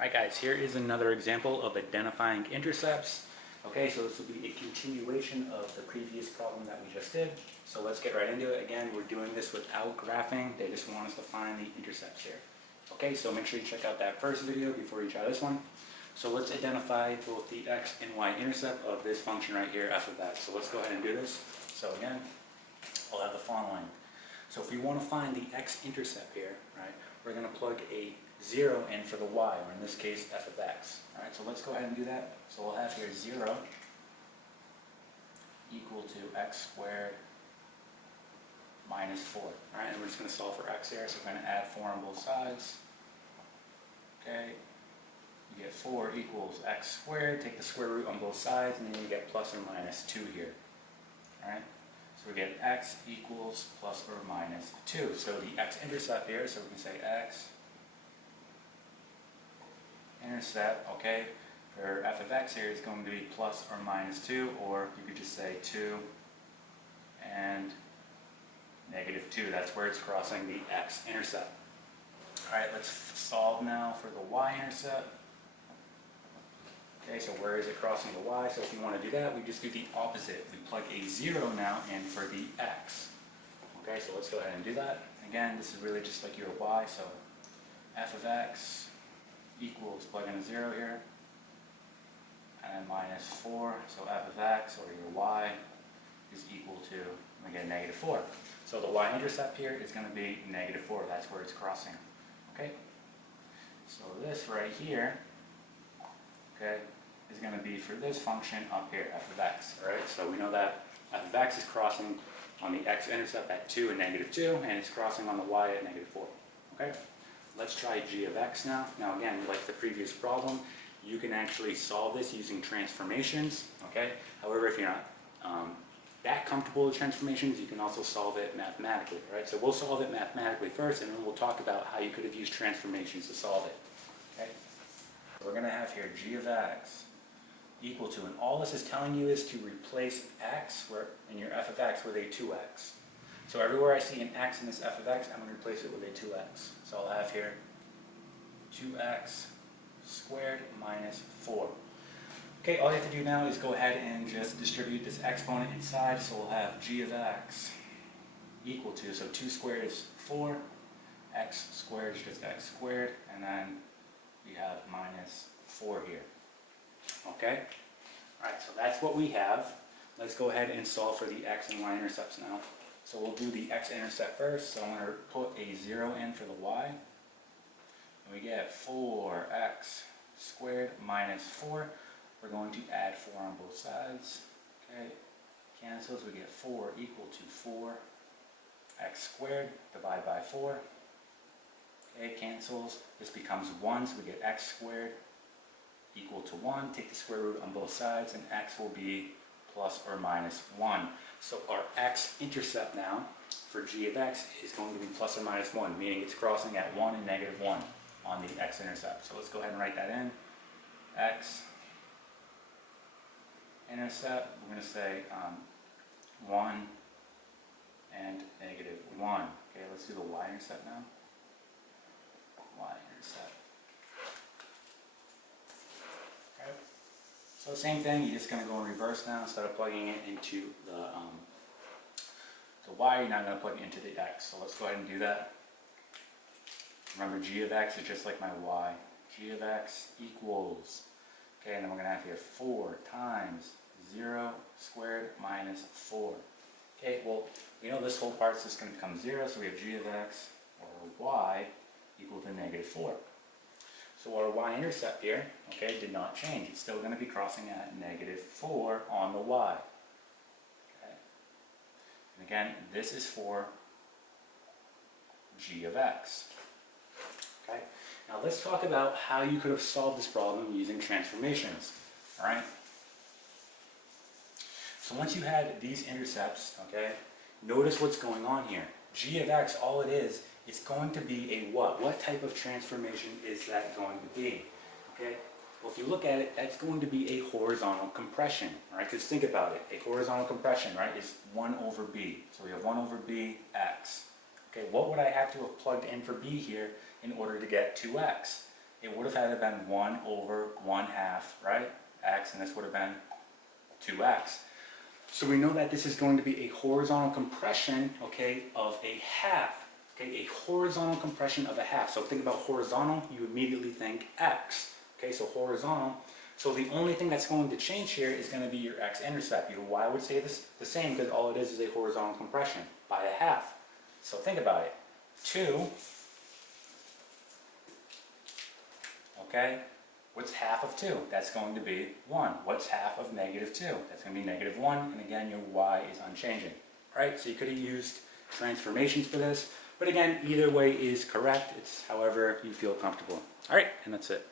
Alright guys, here is another example of identifying intercepts. Okay, so this will be a continuation of the previous problem that we just did. So let's get right into it. Again, we're doing this without graphing. They just want us to find the intercepts here. Okay, so make sure you check out that first video before you try this one. So let's identify both the X and Y intercept of this function right here, f of x. So let's go ahead and do this. So again, I'll have the following. So if we want to find the x-intercept here, right, we're going to plug a 0 in for the y, or in this case, f of x. All right, so let's go ahead and do that. So we'll have here 0 equal to x squared minus 4. All right, and we're just going to solve for x here, so we're going to add 4 on both sides. Okay, you get 4 equals x squared, take the square root on both sides, and then you get plus or minus 2 here. All right. So we get x equals plus or minus 2. So the x-intercept here, so we can say x-intercept, okay, for f of x here is going to be plus or minus 2, or you could just say 2 and negative 2. That's where it's crossing the x-intercept. Alright, let's solve now for the y-intercept. Okay, so where is it crossing the y? So if you want to do that, we just do the opposite. We plug a 0 now in for the x. Okay, so let's go ahead and do that. Again, this is really just like your y, so f of x equals, plug in a 0 here, and minus 4, so f of x, or your y, is equal to, we get negative 4. So the y-intercept here is going to be negative 4. That's where it's crossing. Okay, so this right here, okay, is going to be for this function up here, f of x, right? So we know that f of x is crossing on the x-intercept at 2 and negative 2, and it's crossing on the y at negative 4, okay? Let's try g of x now. Now again, like the previous problem, you can actually solve this using transformations, okay? However, if you're not that comfortable with transformations, you can also solve it mathematically, right? So we'll solve it mathematically first, and then we'll talk about how you could have used transformations to solve it, okay? So we're going to have here g of x equal to, and all this is telling you is to replace x in your f of x with a 2x. So everywhere I see an x in this f of x, I'm going to replace it with a 2x. So I'll have here 2x squared minus 4. Okay, all you have to do now is go ahead and just distribute this exponent inside. So we'll have g of x equal to, so 2 squared is 4, x squared is just x squared, and then we have minus 4 here. Okay? Alright, so that's what we have. Let's go ahead and solve for the x and y intercepts now. So we'll do the x-intercept first. So I'm going to put a 0 in for the y. And we get 4x squared minus 4. We're going to add 4 on both sides. Okay? Cancels. We get 4 equal to 4x squared. Divide by 4. Okay, cancels. This becomes 1, so we get x squared equal to 1. Take the square root on both sides, and x will be plus or minus 1. So our x-intercept now for g of x is going to be plus or minus 1, meaning it's crossing at 1 and negative 1 on the x-intercept. So let's go ahead and write that in. X-intercept, we're going to say 1 and negative 1. Okay, let's do the y-intercept now. Y-intercept. Okay. So same thing, you're just going to go in reverse now. Instead of plugging it into the y, you're now going to plug it into the x. So let's go ahead and do that. Remember, g of x is just like my y. G of x equals, okay, and then we're going to have here 4 times 0 squared minus 4. Okay, well, we know this whole part's just going to become 0, so we have g of x, or y, equal to negative 4. So our y-intercept here, okay, did not change. It's still going to be crossing at negative 4 on the y. Okay. And again, this is for g of x. Okay. Now let's talk about how you could have solved this problem using transformations. All right. So once you had these intercepts, okay, notice what's going on here. G of x, all it is, it's going to be a what? What type of transformation is that going to be? Okay? Well, if you look at it, that's going to be a horizontal compression, right? Because think about it. A horizontal compression, right, is 1 over b. So we have 1 over b x. Okay, what would I have to have plugged in for b here in order to get 2x? it would have had to been 1 over 1/2, right? X, and this would have been 2x. So we know that this is going to be a horizontal compression, okay, of a half. Okay, a horizontal compression of a half. So think about horizontal, you immediately think x. Okay, so horizontal. So the only thing that's going to change here is going to be your x-intercept. Your y would stay the same because all it is a horizontal compression by a half. So think about it. 2, okay, what's half of 2? That's going to be 1. What's half of -2? That's going to be -1, and again, your y is unchanging. All right, so you could have used transformations for this, but again, either way is correct. It's however you feel comfortable. All right, and that's it.